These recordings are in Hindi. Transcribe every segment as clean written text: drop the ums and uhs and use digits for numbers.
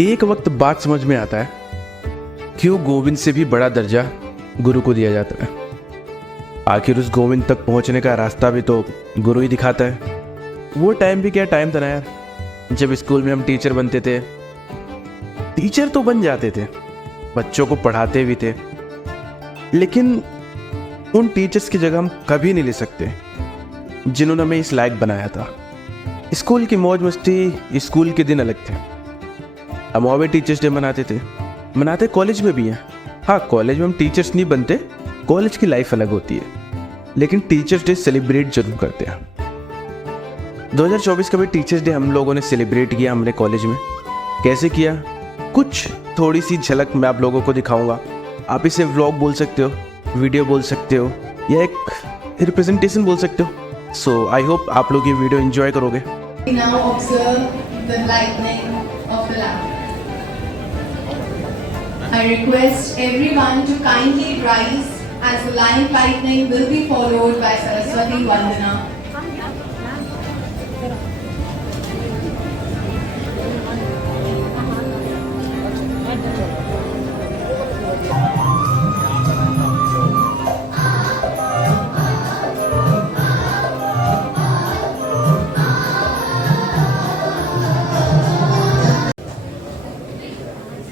एक वक्त बात समझ में आता है, क्यों गोविंद से भी बड़ा दर्जा गुरु को दिया जाता है। आखिर उस गोविंद तक पहुंचने का रास्ता भी तो गुरु ही दिखाता है। वो टाइम भी क्या टाइम था ना यार, जब स्कूल में हम टीचर बनते थे। टीचर तो बन जाते थे, बच्चों को पढ़ाते भी थे, लेकिन उन टीचर्स की जगह हम कभी नहीं ले सकते जिन्होंने हमें इस लायक बनाया था। स्कूल की मौज मस्ती, स्कूल के दिन अलग थे। हम और भी टीचर्स डे मनाते कॉलेज में भी हैं। हाँ, कॉलेज में हम टीचर्स नहीं बनते, कॉलेज की लाइफ अलग होती है, लेकिन टीचर्स डे सेलिब्रेट जरूर करते हैं। 2024 का भी टीचर्स डे हम लोगों ने सेलिब्रेट किया हमने कॉलेज में। कैसे किया, कुछ थोड़ी सी झलक मैं आप लोगों को दिखाऊंगा। आप इसे व्लॉग बोल सकते हो, वीडियो बोल सकते हो, या एक रिप्रेजेंटेशन बोल सकते हो। सो आई होप आप लोग ये वीडियो एंजॉय करोगे। Now observe the lightning of the lamp. I request everyone to kindly rise as the lightning will be followed by Saraswati Vandana.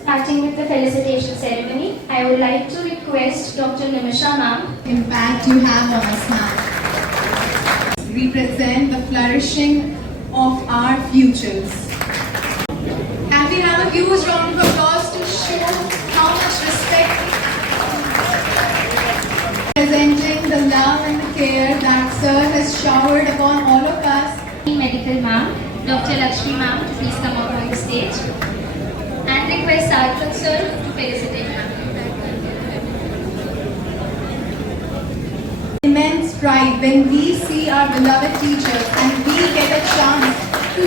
Starting with the felicitation ceremony, I would like to request Dr. Nimisha ma'am. Impact you have on us now. Represent the flourishing of our futures. Can we have a huge round of applause to show how much respect, presenting the love and the care that Sir has showered upon all of us. Medical ma'am, Dr. Lakshmi ma'am to please come up on the stage. And request Sarthak sir to felicitate ma'am. Immense pride when we see our beloved teachers and we get a chance to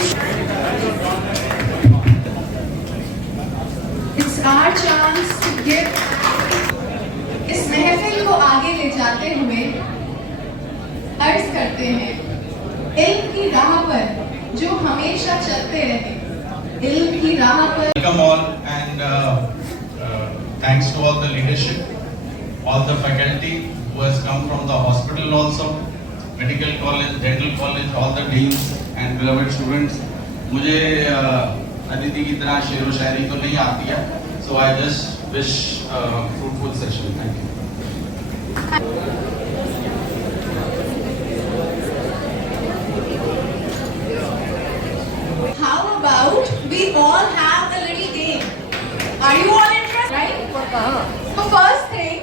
it's our chance to give इस महफिल को आगे ले जाते हुए अर्ज करते हैं, इल्म की राह पर जो हमेशा चलते रहे, इल्म की राह पर। Welcome all and thanks to all the leadership, all the faculty who has come from the hospital also, medical college, dental college, all the deans and beloved students. मुझे अदिति की तरह शेरो शायरी तो नहीं आती है, so I just wish fruitful session. Thank you. How about we all have a little game? Are you all interested? Right? So first thing,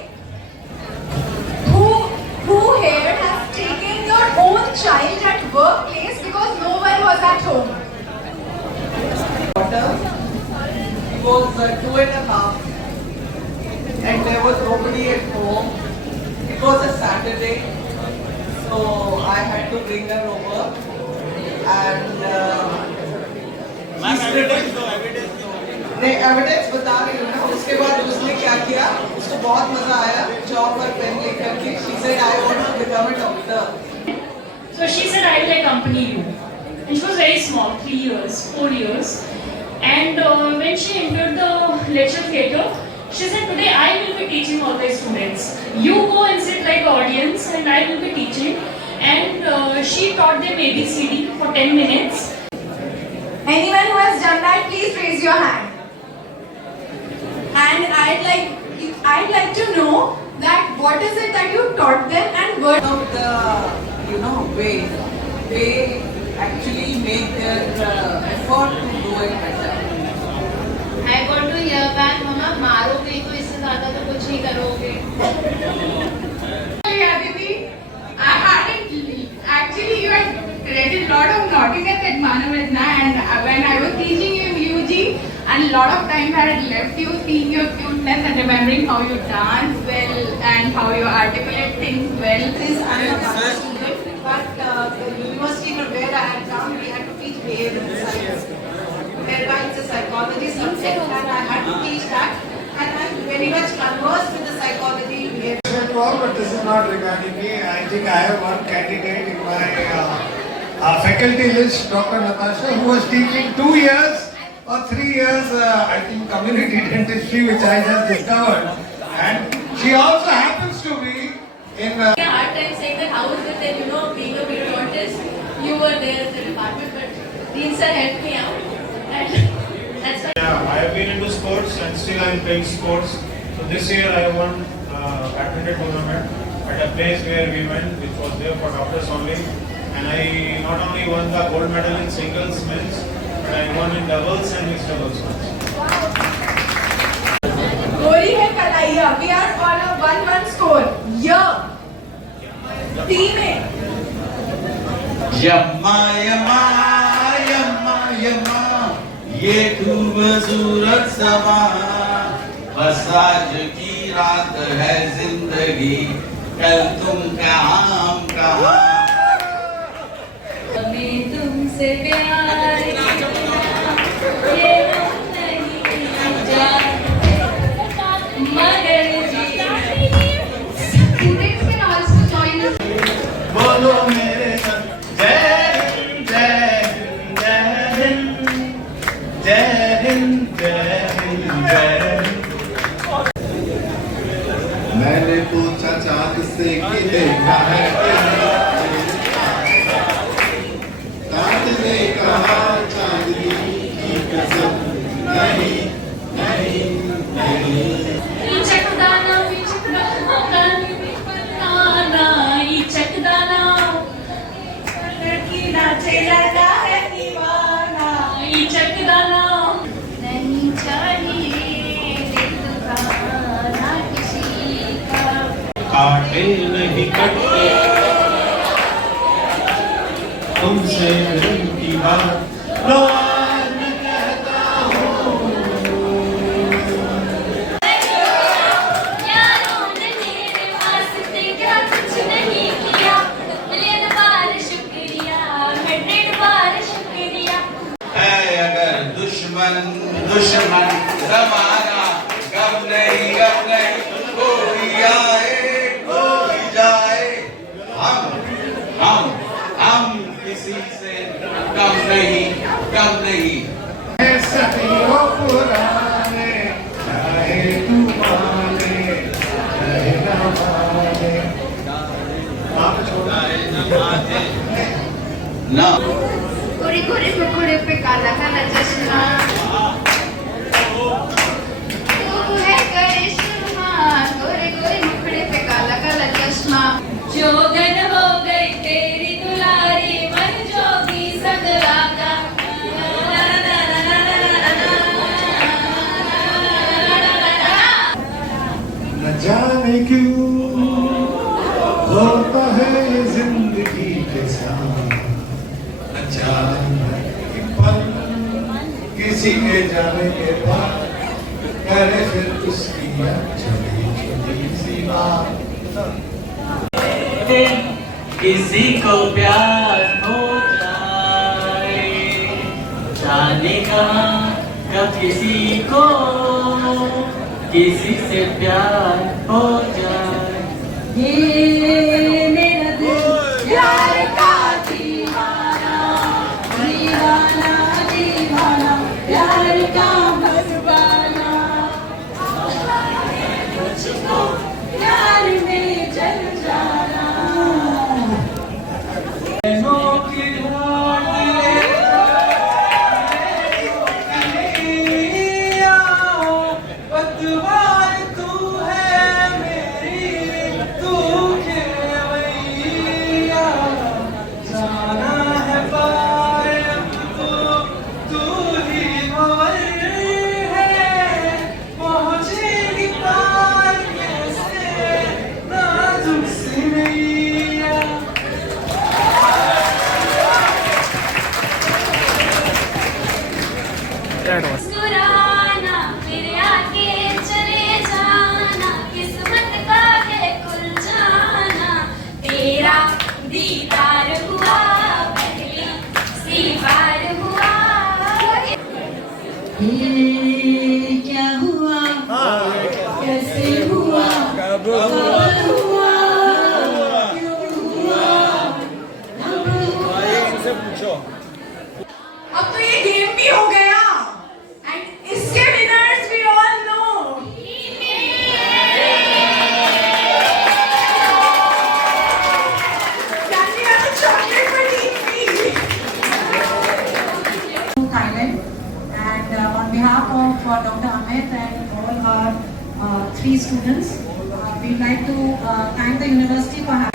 who here has taken your own child at workplace because no one was at home? Daughter was 2.5 and there was nobody at home. It was a Saturday, so I had to bring her over and evidence बता रही हूँ ना। उसके बाद उसने क्या किया, उसको बहुत मजा आया चॉक और पेन लेकर के। She said I want to become a doctor. So she said I will accompany you. And she was very small, 3 years, 4 years. And when she entered the lecture theatre, she said today I will be teaching all the students. You go and sit like audience and I will be teaching. And she taught them ABCD for 10 minutes. Anyone who has done that, please raise your hand. And I'd like to know that what is it that you taught them and what. Of the way they actually make their effort to do it better. I got to hear back, मम्मा मारोगे तो इससे ज़्यादा तो कुछ नहीं करोगे। Aditi, I hadn't actually you had created a lot of naughtiness at Manavatna, and when I was teaching you in UG, and a lot of times I had left you seeing your cuteness and remembering how you dance well and how you articulate things well. This I am a student, but the university from where I had come, we had to teach behavioral science. Whereby it's a psychology subject, and I had to teach that, and I'm very much conversed with the psychology. But this is not regarding me. I think I have one candidate in my faculty list, Dr. Natasha, who was teaching 2 years or 3 years, I think, community dentistry, which I just discovered. And she also happens to be in. A hard time saying that how is it that being a periodontist, you were there in the department, but Dean sir helped me out, and that's why. Yeah, I have been into sports and still I am playing sports. So this year I won badminton tournament at a place where we went, which was there for doctors only. And I not only won the gold medal in singles men's, but I won in doubles and mixed doubles also. Gori hai Kalaiya. We are on a 1-1 score. Yeah. Team A. यम्मा यम्मा यम्मा यम्मा ये खूबसूरत समा बस आज की रात है जिंदगी कल तुम कहाँ हम कहाँ हमें तुमसे प्यार ये हम नहीं जानते मगर students can also join us. बोलो मेरे साथ जय हिंद जय हिंद जय हिंद जय हिंद जय हिंद। मैंने पूछा चाँद से कि देखा है कि नहीं? चाँद ने कहा चांदनी की कसम नहीं नहीं नहीं। चकदाना चकदाना लड़की नाचे लगा है दीवाना. चकदाना नहीं चाहिए दिलवाना किसी का काटे नहीं कटते तुमसे दिल की बात लो आज मैं कहता हूँ। यारों ने मेरे वास्ते क्या कुछ नहीं किया मिलियन बार शुक्रिया 100 बार शुक्रिया है अगर दुश्मन दुश्मन जमाना गम नहीं कोई आए कोई जाए हम किसी से कम नहीं सदियों पुराने चाहे तू माने चाहे ना माने आप छोड़ा ना गोरे गोरे मुखड़े पे काला काला चश्मा तू है करिश्मा गोरे गोरे मुखड़े पे काला काला चश्मा जोगन हो गई तेरी दुलारी मन जोगी सगरा का न जाने क्यों होता है ये जिंदगी के साथ अचानक एक पल किसी के जाने के बाद करे फिर उसकी छोटी छोटी सी बात। किसी को प्यार हो जाए जाने कहाँ कब किसी को किसी से प्यार हो जाए ये मेरा दिल प्यार का दीवाना दीवाना दीवाना प्यार का मस्ताना मुझको प्यार में जल जाना पतवार तू है मेरी तू खेवैया जाना है पार तू ही मोर है पहुँचेगी पार कैसे नाजुक सी नैया। मुस्कुराना फिर आगे चले जाना किस्मत का है खुल जाना तेरा दीदार हुआ पहली सी बार हुआ क्या हुआ कैसे हुआ कब हुआ क्यों हुआ इनसे पूछो। अब तो ये गेम भी हो गया on behalf of Dr. Amit and all our 3 students, we'd like to thank the university for having.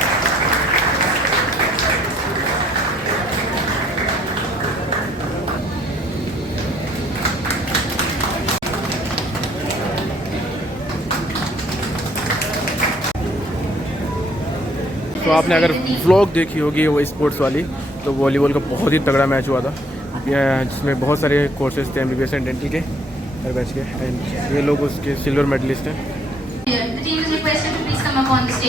तो आपने अगर व्लॉग देखी होगी वो स्पोर्ट्स वाली, तो वॉलीबॉल का बहुत ही तगड़ा मैच हुआ था जिसमें बहुत सारे कोर्सेज थे MBBS एंड डेंटल के हर बैच के, एंड ये लोग उसके सिल्वर मेडलिस्ट हैं। The team is requested to please come up on the stage. The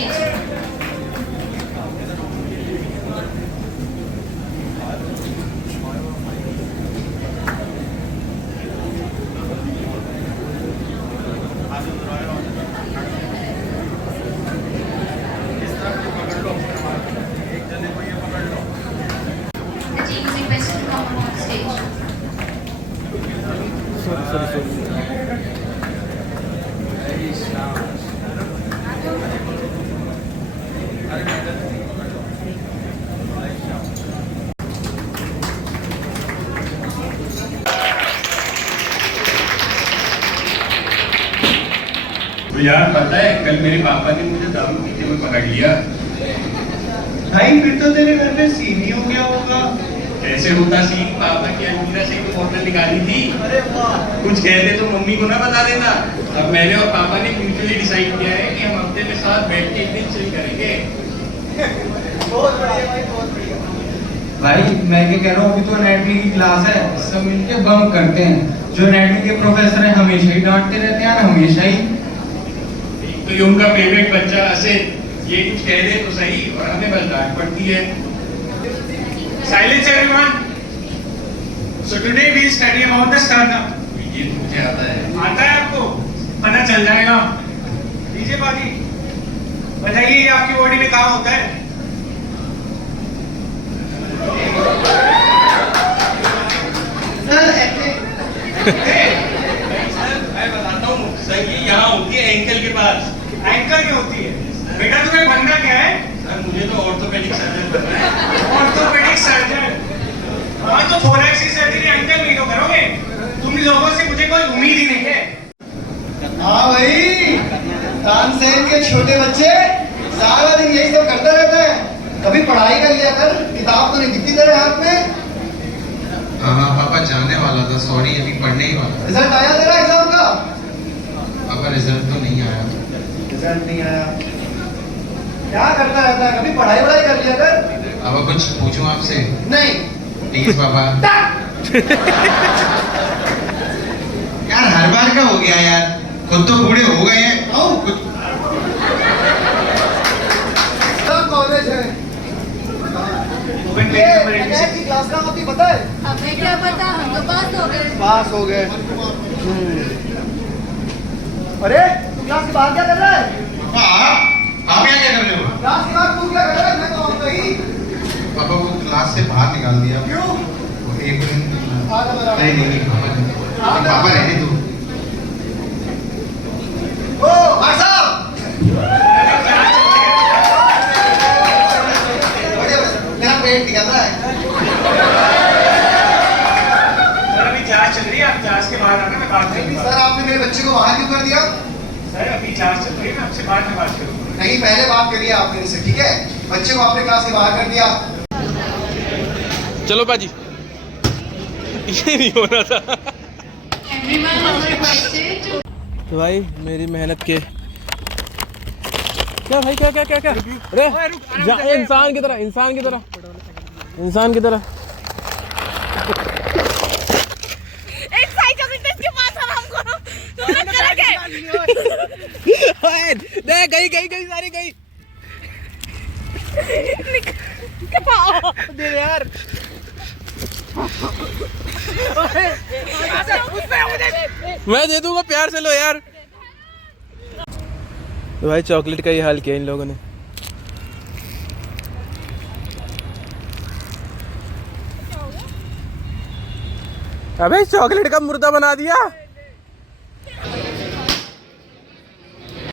team is requested to come up on the stage. Sorry तो यार पता है कल मेरे पापा ने मुझे दारू पीते हुए पकड़ लिया। भाई फिर तो तेरे घर में सीन ही हो गया होगा। कैसे होता सीन? पापा की अलमीरा से एक बोतल निकाली थी। अरे वाह! कुछ कहते तो मम्मी को ना बता देना। अब मैंने और पापा ने म्यूचुअली डिसाइड किया है कि हम हफ्ते में साथ बैठ के एक दिन चिल करेंगे। बहुत बढ़िया भाई, बहुत बढ़िया। भाई मैं क्या कह रहा हूँ, अभी तो एनाटॉमी की क्लास है, सब मिलके बंक करते हैं। जो एनाटॉमी के प्रोफेसर हैं हमेशा ही डांटते रहते हैं, हमेशा ही। तो ये उनका फेवरेट बच्चा असित ये कुछ कह दे तो सही और हमें बस डांट पड़ती है। Silence everyone. So today we study about the sternum. ये मुझे आता है। आता है आपको? पता चल जाएगा। डीजे बाजी बताइए, ये आपकी बॉडी में कहाँ होता है? मैं बताता हूँ सर, ये यहाँ होती है एंकल के पास। एंकल की होती है। बेटा तुम्हें बनना क्या है? सर मुझे तो ऑर्थोपेडिक सर्जन बनना है। Orthopaedic surgeon? हाँ तो थोरैक्स की सर्जरी एंकल में तो करोगे। तुम लोगों से मुझे कोई उम्मीद ही नहीं है। हाँ भाई, तानसेन के छोटे बच्चे सारा दिन यही सब करते रहते हैं। कभी पढ़ाई कर लिया कर, किताब तो नहीं दिखती तेरे हाथ में। हाँ पापा जाने वाला था, सॉरी अभी पढ़ने ही वाला। रिजल्ट आया तेरा एग्जाम का? पापा रिजल्ट तो नहीं आया। रिजल्ट नहीं आया? क्या करता रहता है, कभी पढ़ाई वढ़ाई कर लिया कर। पापा कुछ पूछूं आपसे? नहीं। प्लीज पापा। यार हर बार का हो गया यार, खुद तो बूढ़े हो गए हैं। कॉलेज है की क्लास का होती पता है? हमें क्या पता, हम तो पास हो गए। पास हो गए। अरे तू क्लास के बाहर क्या कर रहा है? आप यहाँ क्या कर रहे हो? क्लास के बाहर तू क्या कर रहा है? मैं तो आऊंगा ही। पापा वो क्लास से बाहर निकाल दिया। क्यों? वो एक नहीं पापा रहने दो। ओ भाई साहब, मेरा पेट निकल रहा है। सर अभी क्लास चल रही है, आप क्लास के बाहर आना, मैं बात करूंगा। सर आपने मेरे बच्चे को बाहर क्यों कर दिया? सर अभी क्लास चल रही है, मैं आपसे बाद में बात करूंगा। नहीं, पहले बात करिए आप मेरे से, ठीक है? बच्चे को आपने क्लास के बाहर कर दिया। चलो बाजी, ये नहीं हो रहा था। Everyone was requested to तो भाई मेरी मेहनत के क्या भाई, क्या क्या क्या क्या अरे इंसान की तरह, इंसान की तरह, इंसान की तरह। एक साइकोलॉजिस्ट के पास हम हमको तुमने करा क्या? देख गई गई गई सारी गई। दे यार। मैं दे दूंगा, प्यार से लो यार। तो भाई चॉकलेट का ये हाल किया इन लोगों ने। अबे चॉकलेट का मुर्दा बना दिया।